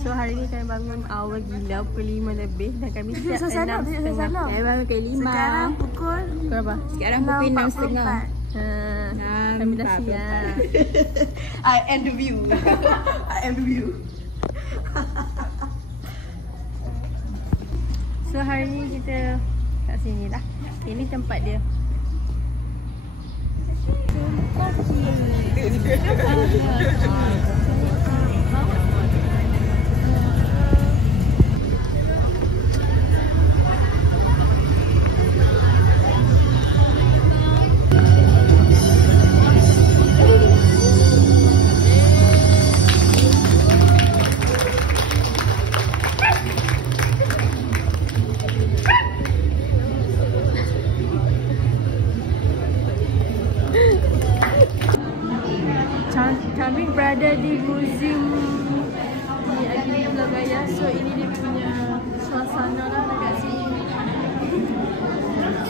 So hari ni kami bangun awal gila pukul 5 lebih dan kami siap 6:30. Saya bangun pukul 5. Sekarang pukul berapa? Sekarang pukul 6:30. Kami dah siap. I am the view. I am the view. So hari ni kita kat sini lah. Ini tempat dia. Kami berada di museum di Agni Belagaya. So ini dia punya suasana lah dekat sini.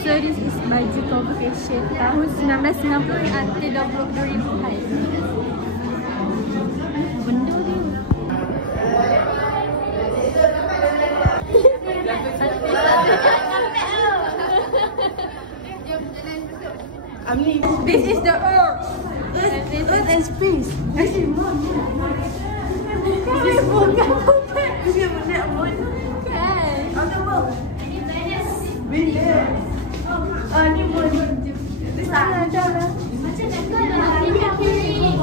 So this is baju convocation tahun 1990 anti 22,000 hai. Benda ni. This is the earth. Earth and space. Actually, bukan. Dia benda moon. Kan? Apa moon? Ini planet. Winter. Oh, ni moon. Sana dah. Macam nak lah. Ini apa ni?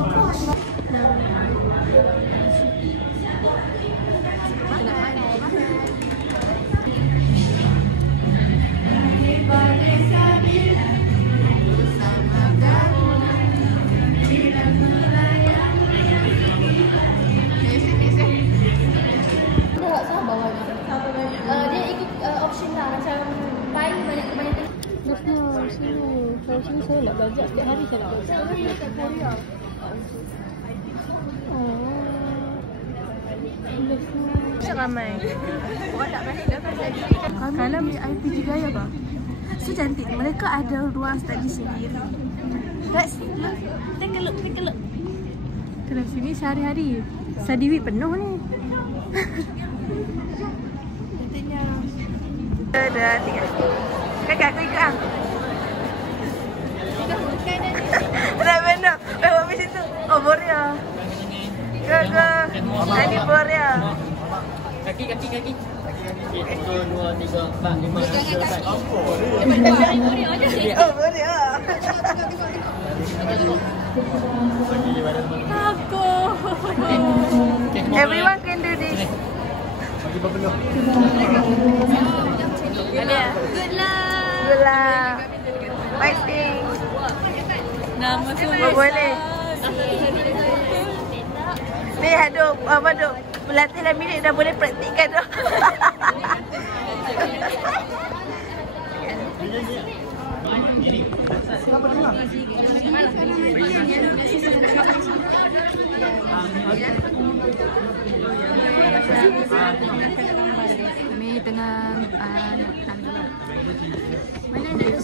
Dia ikut option lah macam buy banyak. Kalau sini saya nak belajar setiap hari saya nak belajar. Kat Korea. Macam ramai. Orang tak balik dah kan tadi. Kalau IP juga ya bang. So cantik. Mereka ada ruang study sendiri. Let's take a look. kalau sini sehari-hari. Study week penuh ni. Katanya. Dah 3. Kakak aku ikut ah. Tak benar. Habis situ. Oh, Boria. Ke. Ini Boria. Kaki. 1, 2, 3, 4, 5, 6, 7, 8. Oh, Boria. Takut. Everyone can do this. Good luck. Fighting. Nama semua Boleh. Ni ada apa tu? Pelatih dalam bilik dah boleh praktikkan tu. Kami tengah mana dia?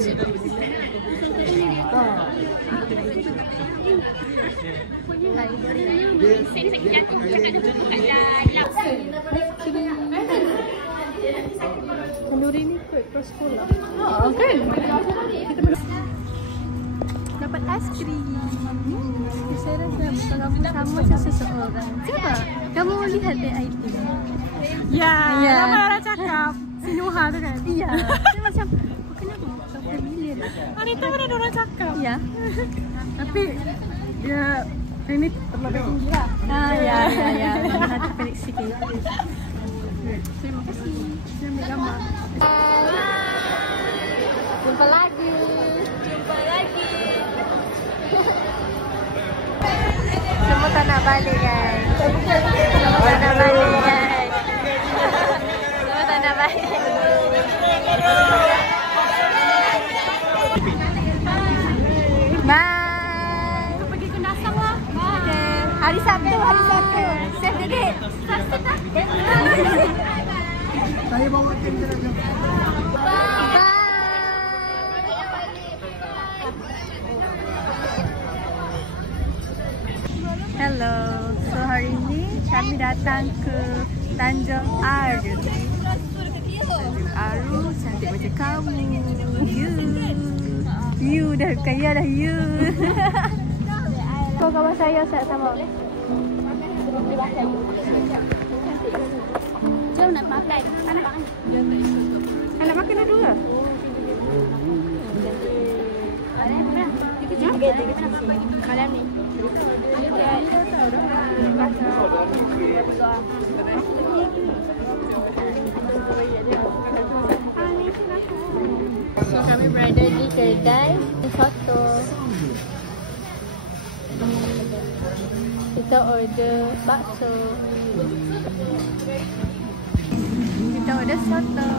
Kenduri ni kot ke sekolah. Kan? Dapat aiskrim. Saya rasa bukan kamu sama macam seseorang. Cuba kamu lihat deh item. Ya, lama orang cakap. Si Nuha tu kan? Iya. Dia macam, kenapa? Familiar. Anita mana ada orang cakap? Iya. Tapi ya ini terlalu tinggi lah. Ya. Hati pelik sikit. Terima kasih. Saya ambil gambar. Jumpa lagi. Semua tak nak balik kan? Semua tak nak balik kan? Semua tak nak balik. Bye. Kita pergi ke Nasang lah. Okay. Hari Sabtu. Save the date. Saya bawa tim ke dalam. Bye. Hello. So hari ini kami datang ke Tanjung Aru. Tanjung Aru cantik macam kamu. You dah kaya dah you. Kau kawan saya sama. Jom nak makan. Anak makan dulu ke? Malam ni. So kami berada di kedai soto. Kita order bakso. Kita order soto.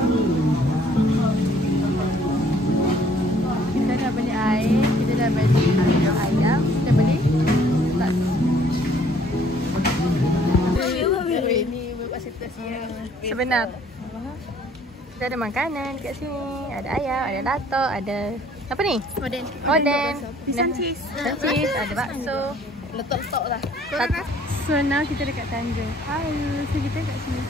Kita dah beli air, kita dah beli ayam, kita beli bakso. Ini berpasal sebenar. Kita ada makanan kat sini. Ada ayam, ada latok, ada apa ni? Oden. Pisang cheese. Ada bakso. Letak stok lah. So now kita dekat Tanjung Aru. So kita kat sini.